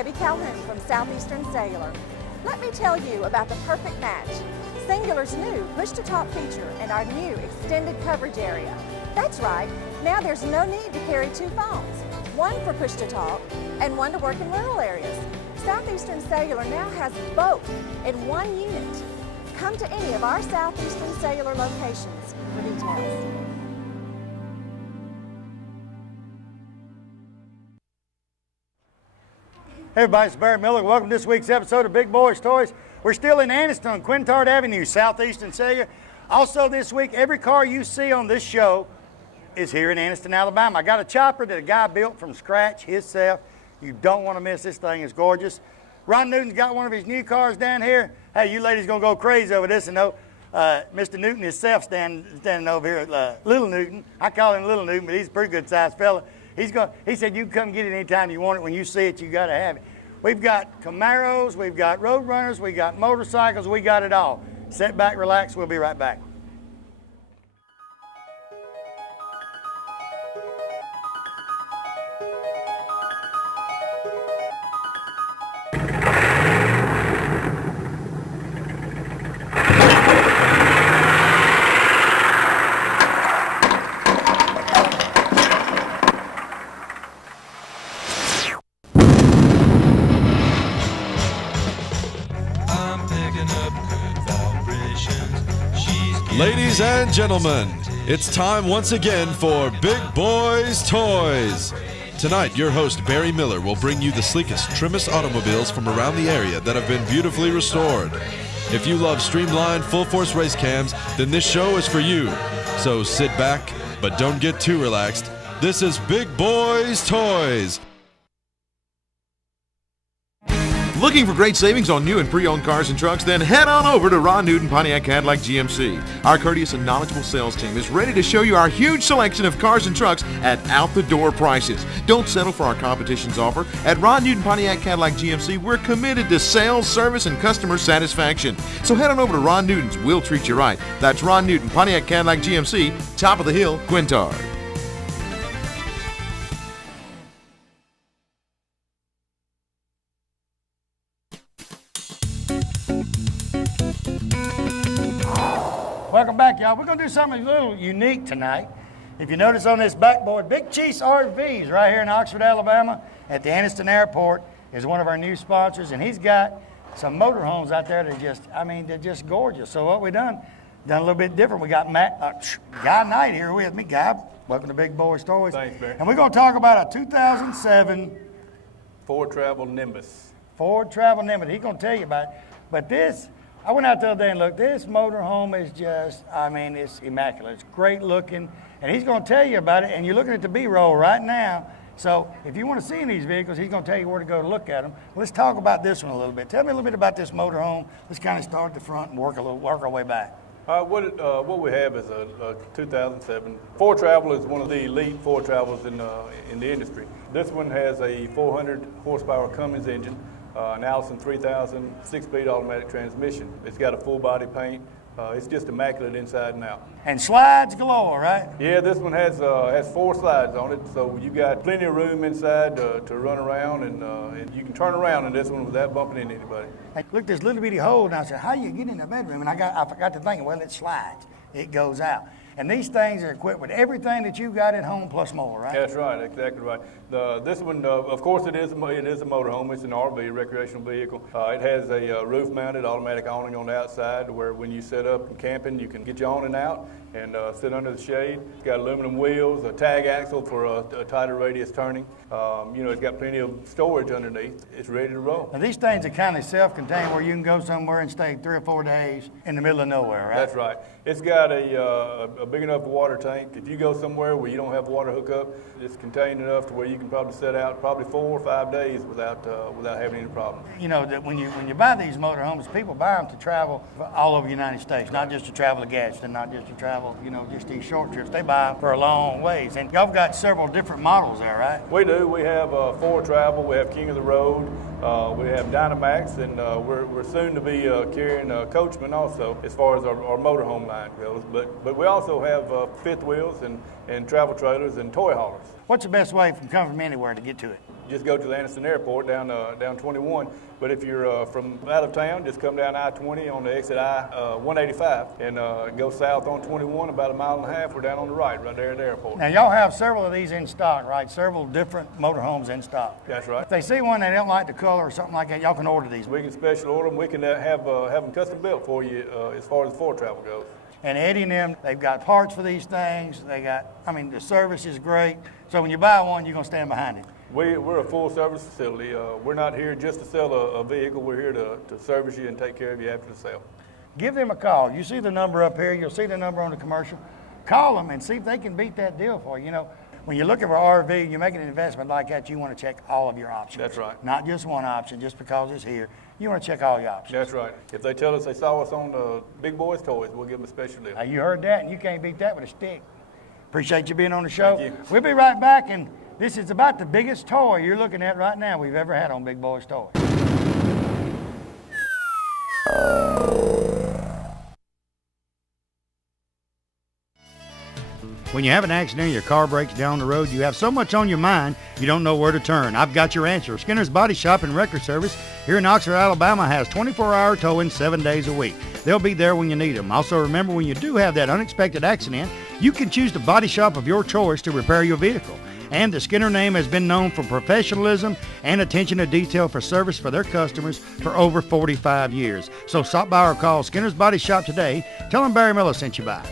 Debbie Calhoun from Southeastern Cellular. Let me tell you about the perfect match. Singular's new push-to-talk feature and our new extended coverage area. That's right, now there's no need to carry two phones, one for push-to-talk and one to work in rural areas. Southeastern Cellular now has both in one unit. Come to any of our Southeastern Cellular locations for details. Hey everybody, it's Barry Miller. Welcome to this week's episode of Big Boys Toys. We're still in Anniston on Quintard Avenue, Southeastern Cellular. Also this week, every car you see on this show is here in Anniston, Alabama. I got a chopper that a guy built from scratch himself. You don't want to miss this thing. It's gorgeous. Ron Newton's got one of his new cars down here. Hey, you ladies going to go crazy over this and know Mr. Newton himself standing over here at Little Newton. I call him Little Newton, but he's a pretty good sized fella. He said you can come get it anytime you want it. When you see it, you got to have it. We've got Camaros, we've got Road Runners, we got motorcycles, we got it all. Sit back, relax, we'll be right back. Ladies and gentlemen, it's time once again for Big Boys Toys. Tonight, your host Barry Miller will bring you the sleekest, trimmest automobiles from around the area that have been beautifully restored. If you love streamlined, full-force race cams, then this show is for you. So sit back, but don't get too relaxed. This is Big Boys Toys. Looking for great savings on new and pre-owned cars and trucks? Then head on over to Ron Newton Pontiac Cadillac GMC. Our courteous and knowledgeable sales team is ready to show you our huge selection of cars and trucks at out-the-door prices. Don't settle for our competition's offer. At Ron Newton Pontiac Cadillac GMC, we're committed to sales, service, and customer satisfaction. So head on over to Ron Newton's. We'll treat you right. That's Ron Newton Pontiac Cadillac GMC, top of the hill, Quintard. Welcome back, y'all. We're going to do something a little unique tonight. If you notice on this backboard, Big Chiefs RVs right here in Oxford, Alabama at the Anniston Airport is one of our new sponsors, and he's got some motorhomes out there that just, they're just gorgeous. So what we done a little bit different. We got Guy Knight here with me. Guy, welcome to Big Boys Toys. Thanks, Barry. And we're going to talk about a 2007 Ford Travel Nimbus. Ford Travel Nimbus. He's going to tell you about it. But this, I went out the other day and looked. This motorhome is just, it's immaculate. It's great looking. And he's going to tell you about it. And you're looking at the B-roll right now. So if you want to see these vehicles, he's going to tell you where to go to look at them. Let's talk about this one a little bit. Tell me a little bit about this motorhome. Let's kind of start at the front and work our way back. What we have is a 2007 Ford Travel. Is one of the elite Ford Travels in the industry. This one has a 400 horsepower Cummins engine, an Allison 3000 6-speed automatic transmission. It's got a full body paint. It's just immaculate inside and out. And slides galore, right? Yeah, this one has 4 slides on it, so you got plenty of room inside to run around, and you can turn around in this one without bumping into anybody. Hey, look, this little bitty hole, and I said, how you get in the bedroom? And I forgot to think, well, it slides. It goes out. And these things are equipped with everything that you got at home plus more, right? That's right, exactly right. This one, of course, it is a motorhome. It's an RV, a recreational vehicle. It has a roof-mounted automatic awning on the outside, where when you set up camping, you can get your awning out and sit under the shade. It's got aluminum wheels, a tag axle for a tighter radius turning. It's got plenty of storage underneath. It's ready to roll. Now, these things are kind of self-contained, where you can go somewhere and stay 3 or 4 days in the middle of nowhere, right? That's right. It's got a big enough water tank. If you go somewhere where you don't have water hookup, it's contained enough to where you can probably set out probably 4 or 5 days without having any problem. You know that when you buy these motorhomes, people buy them to travel all over the United States, not just to travel to Gadsden, not just to travel, just these short trips. They buy them for a long ways. And y'all got several different models there, right? We do. We have Ford Travel. We have King of the Road. We have Dynamax, and we're soon to be carrying Coachman also, as far as our motorhome line goes. But we also have fifth wheels and travel trailers and toy haulers. What's the best way from coming from anywhere to get to it? just go to the Anniston Airport down 21. But if you're from out of town, just come down I-20 on the exit I-185 and go south on 21 about a mile and a half. We're down on the right there at the airport. Now, y'all have several of these in stock, right? Several different motorhomes in stock. That's right. If they see one they don't like the color or something like that, y'all can order these. We can special order them. We can have them custom built for you as far as the Ford travel goes. And Eddie and them, they've got parts for these things. The service is great. So when you buy one, you're going to stand behind it. We're a full-service facility. We're not here just to sell a vehicle. We're here to service you and take care of you after the sale. Give them a call. You see the number up here. You'll see the number on the commercial. Call them and see if they can beat that deal for you. You know, when you're looking for an RV, you're making an investment like that, you want to check all of your options. That's right. Not just one option just because it's here. You want to check all your options. That's right. If they tell us they saw us on Big Boyz Toyz, we'll give them a special deal. Now, you heard that, and you can't beat that with a stick. Appreciate you being on the show. Thank you. We'll be right back, and this is about the biggest toy you're looking at right now we've ever had on Big Boyz Toys. When you have an accident and your car breaks down the road, you have so much on your mind, you don't know where to turn. I've got your answer. Skinner's Body Shop and Record Service here in Oxford, Alabama has 24-hour towing 7 days a week. They'll be there when you need them. Also, remember, when you do have that unexpected accident, you can choose the body shop of your choice to repair your vehicle. And the Skinner name has been known for professionalism and attention to detail for service for their customers for over 45 years. So stop by or call Skinner's Body Shop today. Tell them Barry Miller sent you by.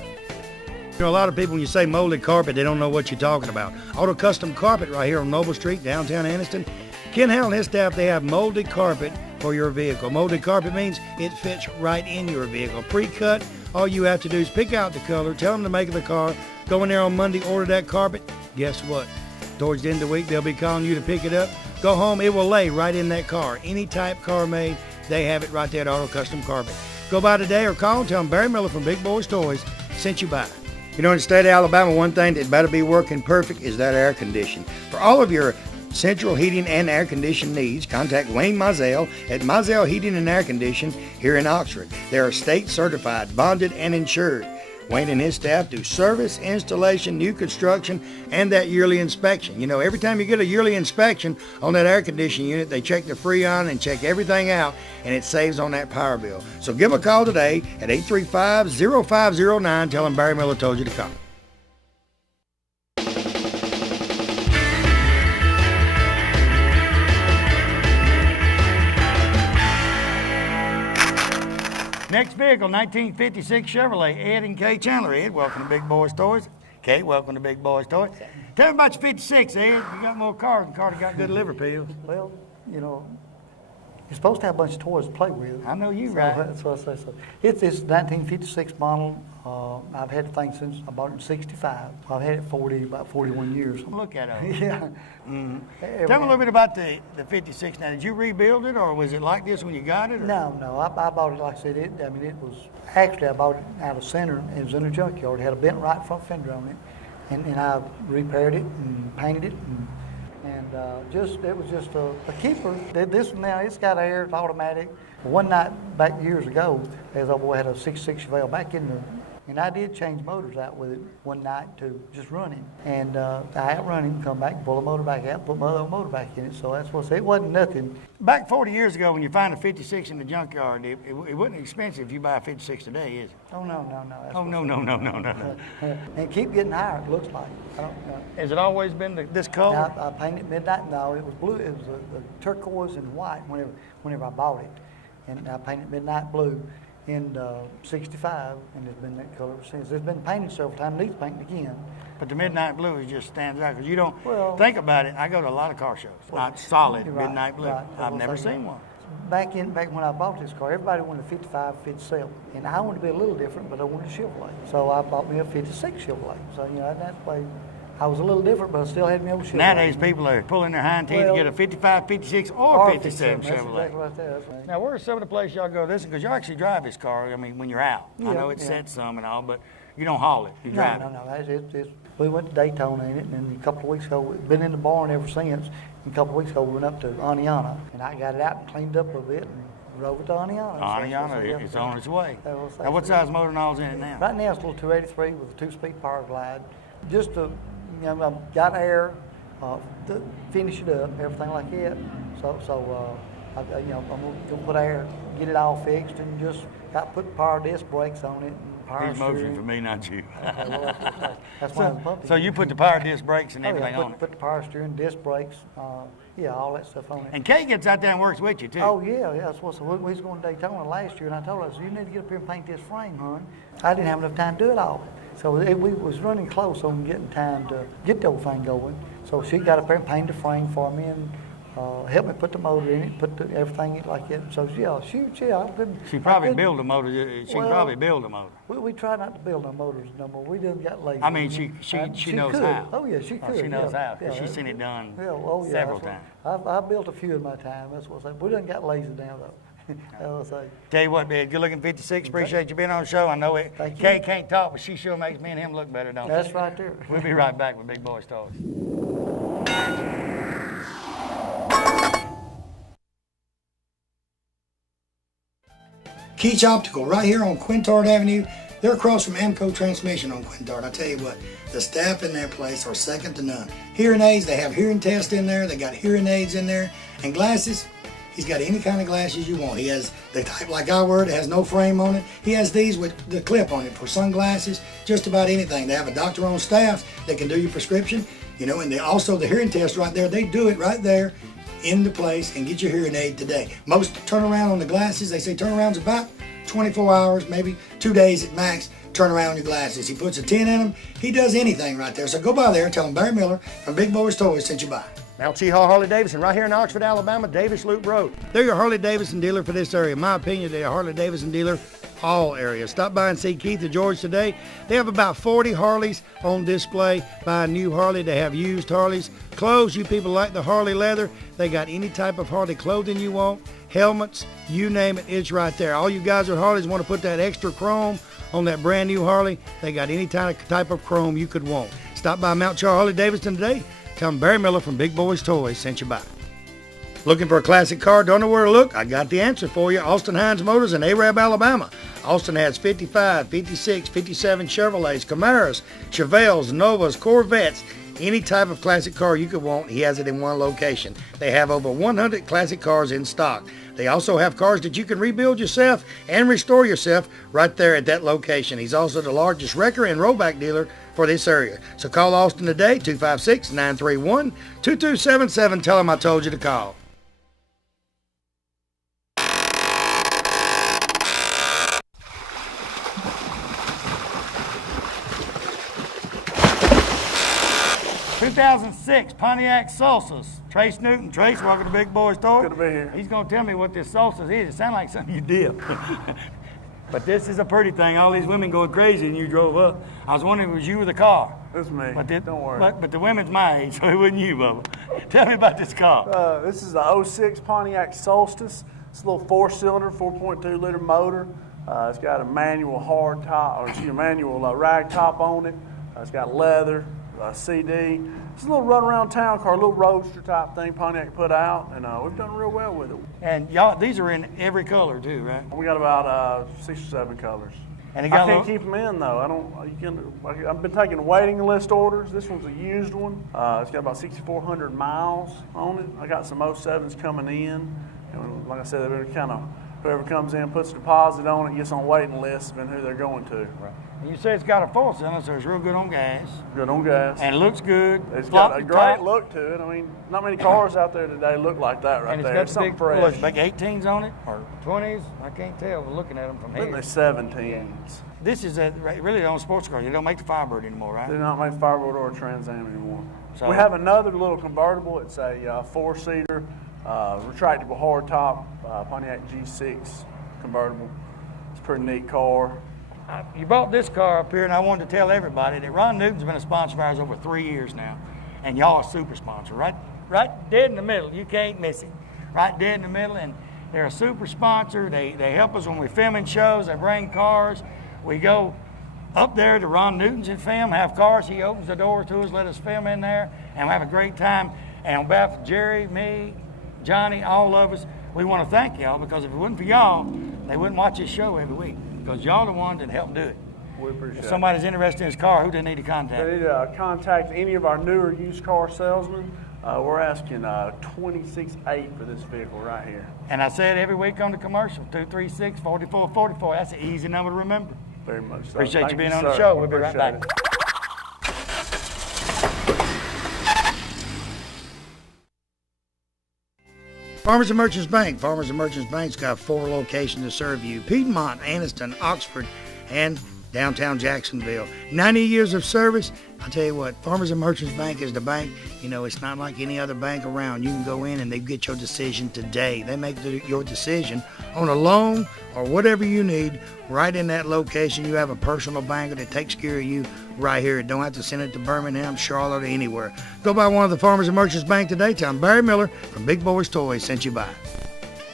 You know, a lot of people, when you say molded carpet, they don't know what you're talking about. Auto Custom Carpet right here on Noble Street, downtown Anniston. Ken Hall and his staff, they have molded carpet for your vehicle. Molded carpet means it fits right in your vehicle. Pre-cut, all you have to do is pick out the color, tell them the make of the car, go in there on Monday, order that carpet. Guess what? Towards the end of the week, they'll be calling you to pick it up. Go home, it will lay right in that car. Any type car made, they have it right there at Auto Custom Carpet. Go by today or call and tell them Barry Miller from Big Boyz Toys sent you by. You know, in the state of Alabama, one thing that better be working perfect is that air condition. For all of your central heating and air conditioning needs, contact Wayne Mizell at Mizell Heating and Air Condition here in Oxford. They are state certified, bonded, and insured. Wayne and his staff do service, installation, new construction, and that yearly inspection. You know, every time you get a yearly inspection on that air conditioning unit, they check the Freon and check everything out, and it saves on that power bill. So give a call today at 835-0509. Tell them Barry Miller told you to call. Next vehicle, 1956 Chevrolet, Ed and Kay Chandler. Ed, welcome to Big Boyz Toys. Kay, welcome to Big Boyz Toys. Tell me about your 56, Ed. You got more cars than Carter got good liver pills. Well, you know, you're supposed to have a bunch of toys to play with. I know you, So right. that's what I say. So it's this 1956 model. I've had the thing since I bought it in '65. I've had it about 41 years. Look at it. Yeah. Mm-hmm. Tell me a little bit about the 56. Now, did you rebuild it, or was it like this when you got it? Or? No. I bought it, like I said, it was, actually I bought it out of center. It was in a junkyard. It had a bent right front fender on it. And I repaired it and painted it. And it was just a keeper. This one now, it's got air, it's automatic. One night back years ago, as old boy had a 66 Chevelle back in the, and I did change motors out with it one night to just run it. And I outrun him, come back, pull the motor back out, put my other motor back in it. So that's what it wasn't nothing. Back 40 years ago, when you find a 56 in the junkyard, it wasn't expensive if you buy a 56 today, is it? Oh, no. Oh, no. And keep getting higher, it looks like. I don't know. Has it always been this color? Now, I painted midnight. No, it was blue. It was a turquoise and white whenever I bought it. And I painted midnight blue in '65, and it's been that color ever since. It's been painted several times. Needs painting again. But the midnight blue just stands out because you don't Well- think about it. I go to a lot of car shows. Not solid You're right, midnight blue. right. I've never seen one. Back when I bought this car, everybody wanted a 55, 57. And I wanted to be a little different, but I wanted a Chevrolet. So I bought me a 56 Chevrolet. So, you know, that's why I was a little different, but I still had me old Chevrolet. Nowadays, people are pulling their hind teeth to Well- get a 55, 56, or 57 That's Chevrolet. exactly right there. That's right. Now, where are some of the places y'all go this? Because you actually drive this car, I mean, when you're out. I Yeah, know it yeah. sets some and all, but you don't haul it. You drive it. No. We went to Daytona in it, and then a couple of weeks ago, we've been in the barn ever since. And a couple of weeks ago, we went up to Aniana, and I got it out and cleaned up a bit and drove it to Aniana. Aniana, it's on its way. That was- Now, what size motor and all's in it now? Right now, it's a little 283 with a 2-speed power glide. Just to, you know, I've got air, finish it up, everything like that. I'm gonna put air, get it all fixed, and just got to put power disc brakes on it. And power He's motioning steering. for me, not you. Okay, well, that's why I'm pumping. So you put the power disc brakes and everything on it. Put the power steering, disc brakes, all that stuff on it. And Kay gets out there and works with you too. Oh yeah. That's what. So we was going to Daytona last year, and I told her, I said, you need to get up here and paint this frame, hon. I didn't have enough time to do it all. So we was running close on getting time to get the old thing going. So she got up there and painted the frame for me and helped me put the motor in it, put everything like that. So She probably built a motor. She probably built a motor. We try not to build no motors no more. We done got lazy. I mean, she knows could. how. Oh yeah, she could. She knows yeah. how because Yeah, she's seen it done yeah, several times. I built a few in my time. That's what I say. We done got lazy now though. That's what I say. Tell you what, man, good looking 56. Appreciate you being on the show. I know it. Thank you. Kay can't talk, but she sure makes me and him look better, don't That's she? right there. We'll be right back with Big Boyz Toyz. Keach Optical, right here on Quintard Avenue. They're across from Amco Transmission on Quintard. I tell you what, the staff in their place are second to none. Hearing aids, they have hearing tests in there. They got hearing aids in there. And glasses, he's got any kind of glasses you want. He has the type like I wear, it has no frame on it. He has these with the clip on it for sunglasses, just about anything. They have a doctor on staff that can do your prescription, and they also the hearing test right there. They do it right there in the place and get your hearing aid today. Most turnaround on the glasses, they say turnaround's about 24 hours, maybe 2 days at max. Turn around your glasses. He puts a 10 in them. He does anything right there. So go by there and tell him Barry Miller from Big Boyz Toyz sent you by. Mount Hall Harley-Davidson, right here in Oxford, Alabama, Davis Loop Road. They're your Harley-Davidson dealer for this area. In my opinion, they're a Harley-Davidson dealer all areas. Stop by and see Keith or George today. They have about 40 Harleys on display. Buy a new Harley. They have used Harleys. Clothes, you people like the Harley leather. They got any type of Harley clothing you want. Helmets, you name it, it's right there. All you guys with Harleys want to put that extra chrome on that brand new Harley. They got any type of chrome you could want. Stop by Mount Charles Harley-Davidson today. Tell them Barry Miller from Big Boyz Toyz sent you by. Looking for a classic car? Don't know where to look? I got the answer for you. Austin Hines Motors in Arab, Alabama. Austin has 55, 56, 57 Chevrolets, Camaros, Chevelles, Novas, Corvettes. Any type of classic car you could want, he has it in one location. They have over 100 classic cars in stock. They also have cars that you can rebuild yourself and restore yourself right there at that location. He's also the largest wrecker and rollback dealer for this area. So call Austin today, 256-931-2277. Tell him I told you to call. '06 Pontiac Sulcus. Trace Newton. Trace, welcome to Big Boyz Toyz. Good to be here. He's going to tell me what this Sulcus is. It sounds like something you did. But this is a pretty thing. All these women going crazy and you drove up. I was wondering if it was you or the car. It's me. Don't worry. But the women's my age, so it wasn't you, Bubba. Tell me about this car. This is the 06 Pontiac Solstice. It's a little 4-cylinder, 4.2-liter motor. It's got a manual manual rag top on it. It's got leather, CD. It's a little run around town car, a little roadster type thing Pontiac put out, and we've done real well with it. And y'all, these are in every color too, right? We got about 6 or 7 colors. And I can't keep them in though. I've been taking waiting list orders. This one's a used one. It's got about 6,400 miles on it. I got some 07s coming in, and like I said, they've been kind of whoever comes in puts a deposit on it, gets on waiting lists, and who they're going to. Right. And you say it's got a 4-cylinder, so it's real good on gas. Good on gas. And it looks good. It's got a great look to it. I mean, not many cars out there today look like that right there. It's got something fresh. Big 18s on it or 20s. I can't tell. We're looking at them from I think here. they're 17s. This is really on sports cars. You don't make the Firebird anymore, right? They don't make Firebird or a Trans Am anymore. So we have another little convertible. It's a 4-seater, retractable hardtop Pontiac G6 convertible. It's a pretty neat car. You bought this car up here, and I wanted to tell everybody that Ron Newton's been a sponsor of ours over 3 years now, and y'all are super sponsor, right dead in the middle. You can't miss it. Right dead in the middle, and they're a super sponsor. They help us when we're filming shows. They bring cars. We go up there to Ron Newton's and film, have cars. He opens the door to us, let us film in there, and we have a great time. And on behalf of Jerry, me, Johnny, all of us, we want to thank y'all, because if it wasn't for y'all, they wouldn't watch this show every week, because y'all the ones that help do it. We appreciate If it. somebody's interested in his car, who do they need to contact? They need to contact any of our newer used car salesmen. We're asking $26,800 for this vehicle right here. And I say it every week on the commercial, 236-4444. That's an easy number to remember. Very much so. Appreciate you Thank being on the sir. show. We'll be right Appreciate back. it. Farmers and Merchants Bank. Farmers and Merchants Bank's got 4 locations to serve you. Piedmont, Anniston, Oxford, and downtown Jacksonville. 90 years of service. I'll tell you what, Farmers and Merchants Bank is the bank. You know, it's not like any other bank around. You can go in and they get your decision today. They make your decision on a loan or whatever you need right in that location. You have a personal banker that takes care of you right here. Don't have to send it to Birmingham, Charlotte, or anywhere. Go by one of the Farmers and Merchants Bank today. Tell them Barry Miller from Big Boyz Toyz sent you by.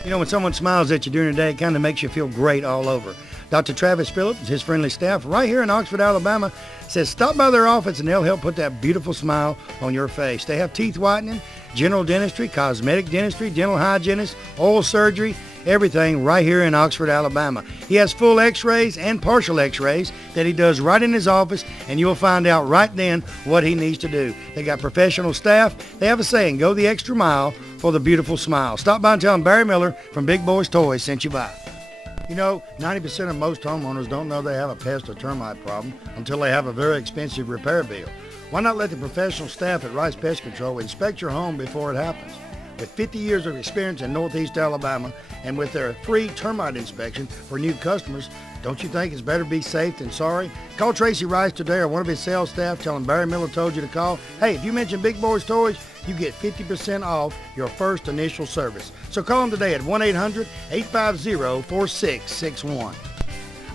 You know, when someone smiles at you during the day, it kind of makes you feel great all over. Dr. Travis Phillips and his friendly staff right here in Oxford, Alabama, says stop by their office and they'll help put that beautiful smile on your face. They have teeth whitening, general dentistry, cosmetic dentistry, dental hygienist, oral surgery, everything right here in Oxford, Alabama. He has full x-rays and partial x-rays that he does right in his office, and you'll find out right then what he needs to do. They got professional staff. They have a saying, go the extra mile for the beautiful smile. Stop by and tell them Barry Miller from Big Boyz Toyz sent you by. You know, 90% of most homeowners don't know they have a pest or termite problem until they have a very expensive repair bill. Why not let the professional staff at Rice Pest Control inspect your home before it happens? With 50 years of experience in Northeast Alabama and with their free termite inspection for new customers, don't you think it's better be safe than sorry? Call Tracy Rice today or one of his sales staff. Tell him Barry Miller told you to call. Hey, if you mention Big Boyz Toyz, you get 50% off your first initial service. So call them today at 1-800-850-4661.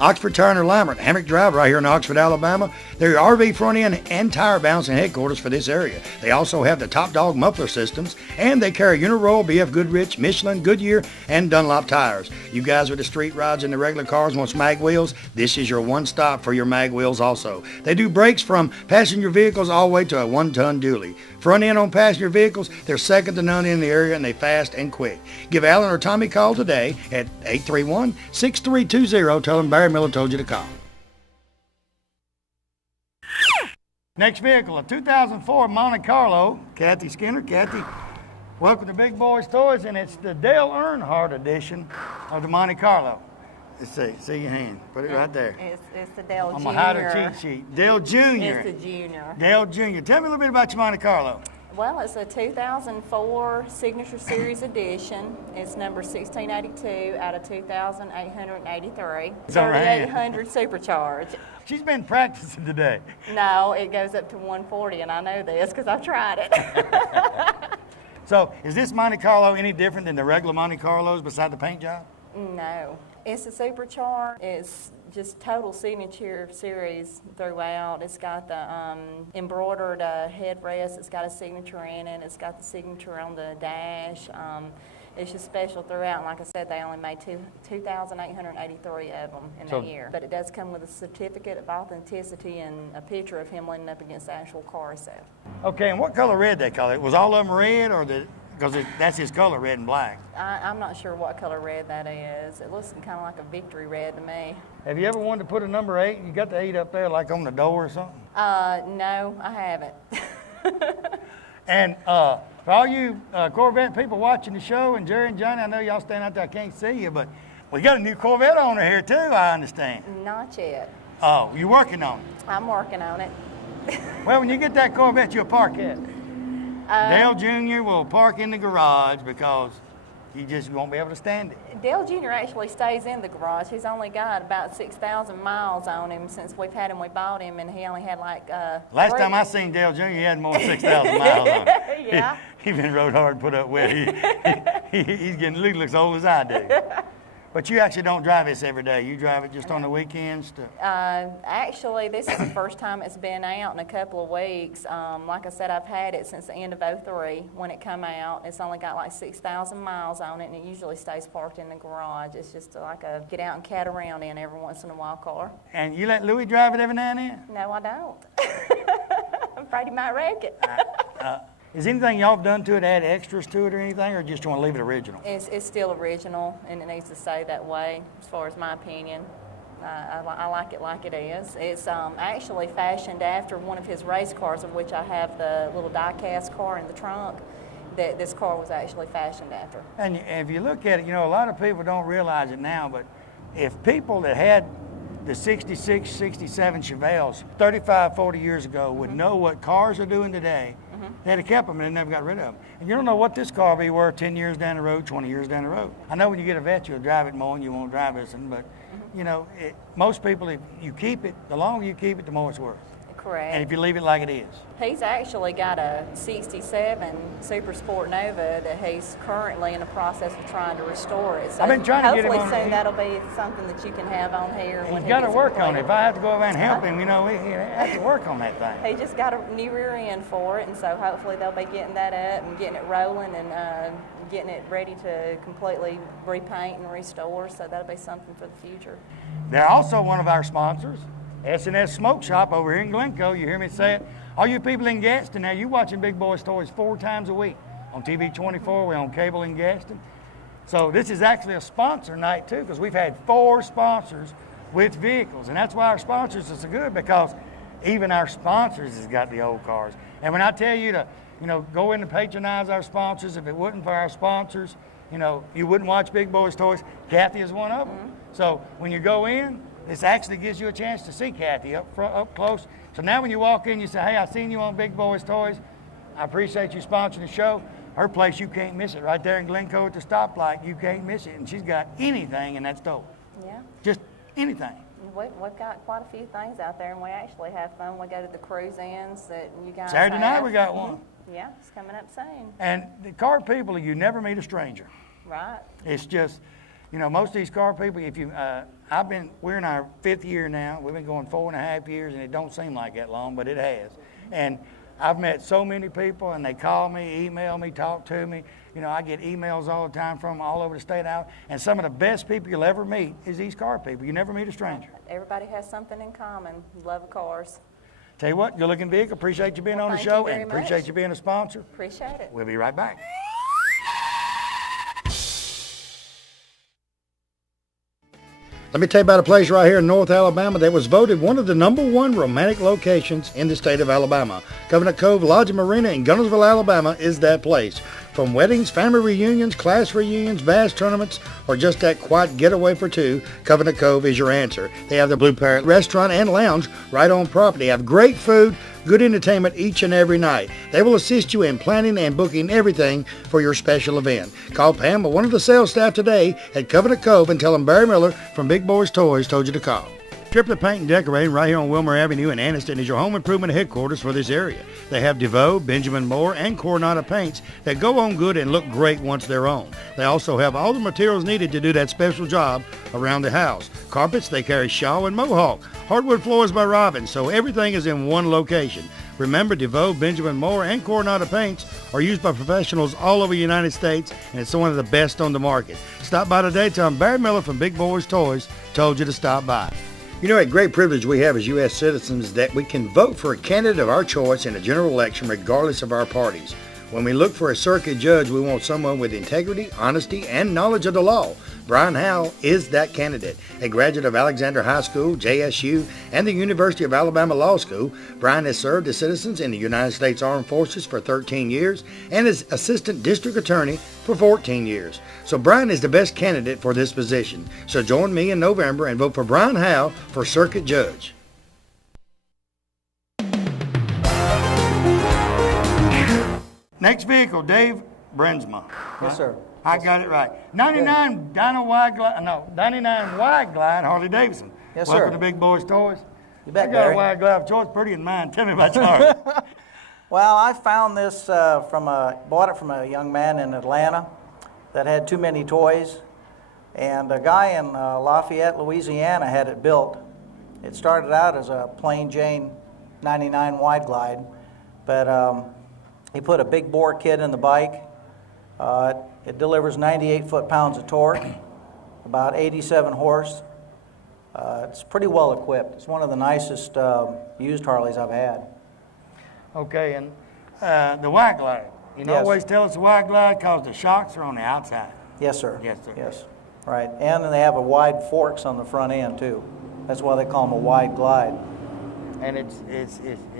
Oxford Tire and Alignment, Hammock Drive right here in Oxford, Alabama. They're your RV front end and tire balancing headquarters for this area. They also have the Top Dog muffler systems, and they carry Uniroyal, BF Goodrich, Michelin, Goodyear, and Dunlop tires. You guys with the street rides and the regular cars want mag wheels? This is your one stop for your mag wheels also. They do brakes from passenger vehicles all the way to a 1-ton dually. Front end on passenger vehicles, they're second to none in the area, and they fast and quick. Give Alan or Tommy a call today at 831-6320. Tell them Barry Miller told you to call. Next vehicle, a 2004 Monte Carlo. Kathy Skinner. Kathy, welcome to Big Boyz Toyz, and it's the Dale Earnhardt edition of the Monte Carlo. Let's see your hand. Put it right there. It's the Dale Jr. I'm going to hide her cheat sheet. Dale Jr. It's the Junior. Dale Jr. Tell me a little bit about your Monte Carlo. Well, it's a 2004 Signature Series edition. It's number 1682 out of 2,883. It's all right. 3,800 supercharged. She's been practicing today. No, it goes up to 140, and I know this because I've tried it. So, is this Monte Carlo any different than the regular Monte Carlos beside the paint job? No. It's a supercharged. It's just total Signature Series throughout. It's got the embroidered headrest. It's got a signature in it. It's got the signature on the dash. It's just special throughout. And like I said, they only made 2,883 of them in a year. But it does come with a certificate of authenticity and a picture of him leaning up against the actual car itself. Okay, and what color red they call it? Was all of them red, or because that's his color, red and black? I'm not sure what color red that is. It looks kind of like a victory red to me. Have you ever wanted to put a number 8? You got the 8 up there, like on the door or something? No, I haven't. And for all you Corvette people watching the show, and Jerry and Johnny, I know y'all stand out there, I can't see you, but we got a new Corvette owner here too, I understand. Not yet. Oh, you're working on it? I'm working on it. Well, when you get that Corvette, you'll park it. Dale Jr. will park in the garage because you just won't be able to stand it. Dale Jr. actually stays in the garage. He's only got about 6,000 miles on him since we've had him. We bought him, and he only had like Last time I seen Dale Jr., he had more than 6,000 miles on him. Yeah. He's been rode hard and put up with. He's getting looks old as I do. But you actually don't drive this every day. You drive it just on the weekends? Actually, this is the first time it's been out in a couple of weeks. Like I said, I've had it since the end of '03 when it come out. It's only got like 6,000 miles on it, and it usually stays parked in the garage. It's just like a get out and cat around in every once in a while car. And you let Louis drive it every now and then? No, I don't. I'm afraid he might wreck it. Is anything y'all have done to it, add extras to it or anything, or just want to leave it original? It's still original, and it needs to stay that way, as far as my opinion. I like it like it is. It's actually fashioned after one of his race cars, of which I have the little die-cast car in the trunk that this car was actually fashioned after. And if you look at it, a lot of people don't realize it now, but if people that had the 66, 67 Chevelles 35, 40 years ago would know what cars are doing today, they'd have kept them and they never got rid of them. And you don't know what this car will be worth 10 years down the road, 20 years down the road. I know when you get a vet, you'll drive it more and you won't drive it, but most people, if you keep it, the longer you keep it, the more it's worth. Correct. And if you leave it like it is. He's actually got a 67 Super Sport Nova that he's currently in the process of trying to restore it. So I've been trying to get him on. Hopefully soon that'll be something that you can have on here. He's got to work on it. If I have to go over and help him, he has to work on that thing. He just got a new rear end for it, and so hopefully they'll be getting that up and getting it rolling and getting it ready to completely repaint and restore. So that'll be something for the future. They're also one of our sponsors. S&S Smoke Shop over here in Glencoe. You hear me say it? All you people in Gaston, now you're watching Big Boyz Toyz 4 times a week. On TV 24, we're on cable in Gaston. So this is actually a sponsor night too, because we've had 4 sponsors with vehicles. And that's why our sponsors are so good, because even our sponsors has got the old cars. And when I tell you to, go in and patronize our sponsors, if it wasn't for our sponsors, you wouldn't watch Big Boyz Toyz. Kathy is one of them. So when you go in, this actually gives you a chance to see Kathy up close. So now when you walk in, you say, hey, I seen you on Big Boyz Toyz. I appreciate you sponsoring the show. Her place, you can't miss it. Right there in Glencoe at the stoplight, you can't miss it. And she's got anything in that store. Yeah. Just anything. We've got quite a few things out there, and we actually have fun. We go to the cruise-ins that you guys Saturday have. night we got one. Yeah, it's coming up soon. And the car people, you never meet a stranger. Right. It's just, most of these car people, if you, we're in our 5th year now. We've been going 4.5 years, and it don't seem like that long, but it has. And I've met so many people, and they call me, email me, talk to me. I get emails all the time from them all over the state out. And some of the best people you'll ever meet is these car people. You never meet a stranger. Everybody has something in common. Love of cars. Tell you what, good looking vehicle. Appreciate you being on the show, and appreciate you being a sponsor. Appreciate it. We'll be right back. Let me tell you about a place right here in North Alabama that was voted one of the #1 romantic locations in the state of Alabama. Covenant Cove Lodge and Marina in Gunnersville, Alabama is that place. From weddings, family reunions, class reunions, bass tournaments, or just that quiet getaway for two, Covenant Cove is your answer. They have the Blue Parrot restaurant and lounge right on property. They have great food, good entertainment each and every night. They will assist you in planning and booking everything for your special event. Call Pam or one of the sales staff today at Covenant Cove and tell them Barry Miller from Big Boyz Toyz told you to call. Triplet Paint and Decorating right here on Wilmer Avenue in Anniston is your home improvement headquarters for this area. They have DeVoe, Benjamin Moore, and Coronado paints that go on good and look great once they're on. They also have all the materials needed to do that special job around the house. Carpets, they carry Shaw and Mohawk. Hardwood floors by Robin, so everything is in one location. Remember, DeVoe, Benjamin Moore, and Coronado paints are used by professionals all over the United States, and it's one of the best on the market. Stop by today. Tell them Barry Miller from Big Boyz Toyz told you to stop by. A great privilege we have as U.S. citizens that we can vote for a candidate of our choice in a general election regardless of our parties. When we look for a circuit judge, we want someone with integrity, honesty, and knowledge of the law. Brian Howell is that candidate. A graduate of Alexander High School, JSU, and the University of Alabama Law School, Brian has served as citizens in the United States Armed Forces for 13 years and as Assistant District Attorney for 14 years. So Brian is the best candidate for this position. So join me in November and vote for Brian Howell for Circuit Judge. Next vehicle, Dave Brensma. Yes, sir. I got it right. 99 wide glide Harley Davidson. Yes, sir. Welcome to Big Boyz Toyz. You bet, I got Barry. a wide glide of choice, pretty in mine. Tell me about yours. Well, I found this bought it from a young man in Atlanta that had too many toys, and a guy in Lafayette, Louisiana had it built. It started out as a plain Jane 99 wide glide, but he put a big bore kit in the bike. It delivers 98 foot-pounds of torque, about 87 horse. It's pretty well equipped. It's one of the nicest used Harleys I've had. Okay, and the wide glide. You always tell us the wide glide because the shocks are on the outside. Yes, sir. Yes, sir. Yes, right. And then they have a wide forks on the front end, too. That's why they call them a wide glide. And it's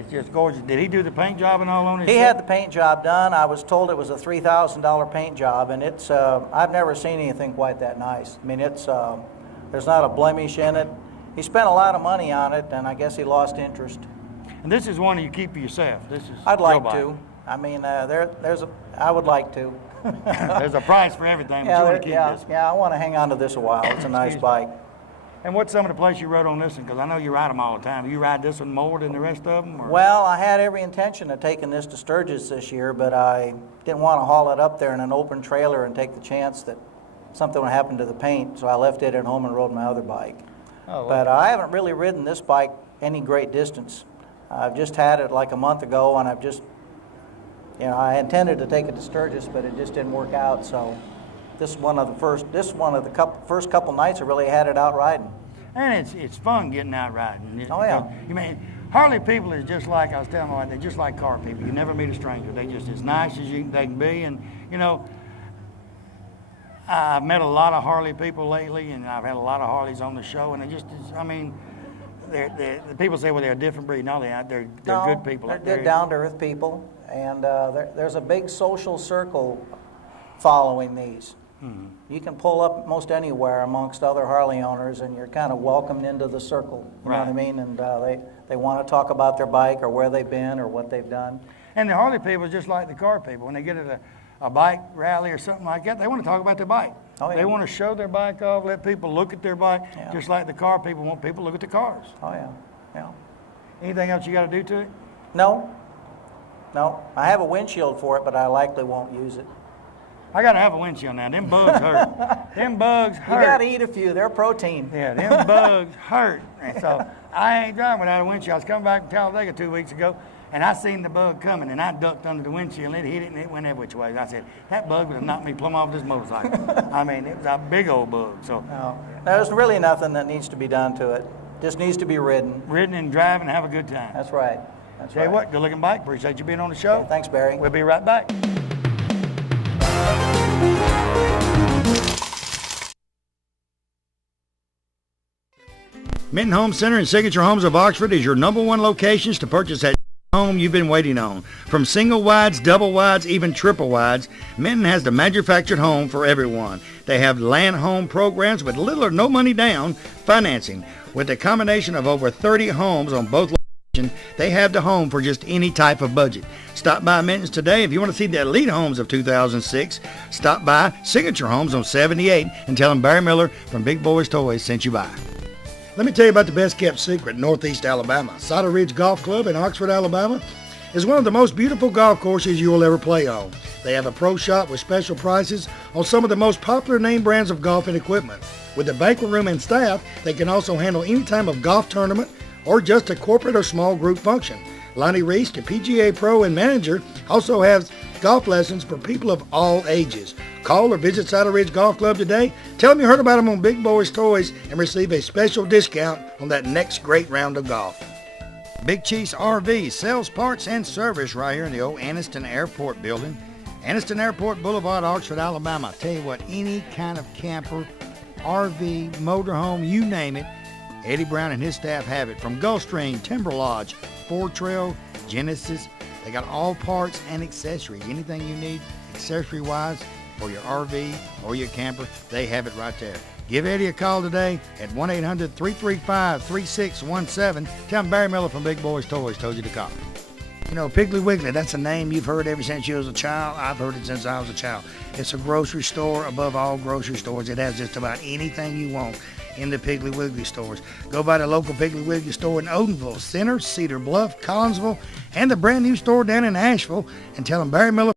just gorgeous. Did he do the paint job and all on his He set? had the paint job done. I was told it was a $3,000 paint job, and it's I've never seen anything quite that nice. I mean, it's there's not a blemish in it. He spent a lot of money on it, and I guess he lost interest. And this is one you keep for yourself. This is I'd like your bike. to. I mean, I would like to. There's a price for everything, but you want to keep this. Yeah, I want to hang on to this a while. It's a nice bike. And what's some of the places you rode on this one? Because I know you ride them all the time. Do you ride this one more than the rest of them? Or? Well, I had every intention of taking this to Sturgis this year, but I didn't want to haul it up there in an open trailer and take the chance that something would happen to the paint, so I left it at home and rode my other bike. Oh, But I haven't really ridden this bike any great distance. I've just had it like a month ago, and I've just, I intended to take it to Sturgis, but it just didn't work out, so this is one of the first couple nights I really had it out riding. And it's fun getting out riding. Oh, yeah. You mean, Harley people is just like, I was telling my wife, they're just like car people. You never meet a stranger. They just as nice as they can be. And, I've met a lot of Harley people lately, and I've had a lot of Harleys on the show, and the people say, well, they're a different breed. No, they're good people. They're good, down-to-earth people, and there's a big social circle following these. Mm-hmm. You can pull up most anywhere amongst other Harley owners, and you're kind of welcomed into the circle. You know what I mean? And they want to talk about their bike or where they've been or what they've done. And the Harley people are just like the car people. When they get at a bike rally or something like that, they want to talk about their bike. Oh, yeah. They want to show their bike off, let people look at their bike, Yeah. just like the car people want people to look at the cars. Oh, yeah, yeah. Anything else you got to do to it? No. I have a windshield for it, but I likely won't use it. I got to have a windshield now. Them bugs hurt. Them bugs hurt. You got to eat a few. They're protein. Yeah, them bugs hurt. And so I ain't driving without a windshield. I was coming back from Talladega 2 weeks ago, and I seen the bug coming, and I ducked under the windshield, and it hit it, and it went every which way. I said, that bug would have knocked me plumb off this motorcycle. I mean, it was a big old bug. So No, there's really nothing that needs to be done to it. Just needs to be ridden. ridden and driving, have a good time. That's right. That's Tell you right. what, good looking bike. Appreciate you being on the show. Okay, thanks, Barry. We'll be right back. Minton Home Center and Signature Homes of Oxford is your #1 locations to purchase that home you've been waiting on. From single wides, double wides, even triple wides, Minton has the manufactured home for everyone. They have land home programs with little or no money down financing. With a combination of over 30 homes on both locations, they have the home for just any type of budget. Stop by Minton's today. If you want to see the elite homes of 2006, stop by Signature Homes on 78 and tell them Barry Miller from Big Boyz Toys sent you by. Let me tell you about the best kept secret in Northeast Alabama. Cider Ridge Golf Club in Oxford, Alabama is one of the most beautiful golf courses you will ever play on. They have a pro shop with special prices on some of the most popular name brands of golf and equipment. With a banquet room and staff, they can also handle any type of golf tournament or just a corporate or small group function. Lonnie Reese, the PGA Pro and manager, also has golf lessons for people of all ages. Call or visit Cider Ridge Golf Club today. Tell them you heard about them on Big Boyz Toys and receive a special discount on that next great round of golf. Big Chiefs RV sells parts and service right here in the old Anniston Airport building. Anniston Airport Boulevard, Oxford, Alabama. I tell you what, any kind of camper, RV, motorhome, you name it, Eddie Brown and his staff have it. From Gulfstream, Timber Lodge, Ford Trail, Genesis, they got all parts and accessories. Anything you need accessory-wise for your RV or your camper, they have it right there. Give Eddie a call today at 1-800-335-3617. Tell him Barry Miller from Big Boyz Toys told you to call. You know, Piggly Wiggly, that's a name you've heard ever since you was a child. I've heard it since I was a child. It's a grocery store above all grocery stores. It has just about anything you want in the Piggly Wiggly stores. Go by the local Piggly Wiggly store in Odenville, Center, Cedar Bluff, Collinsville, and the brand new store down in Asheville, and tell them Barry Miller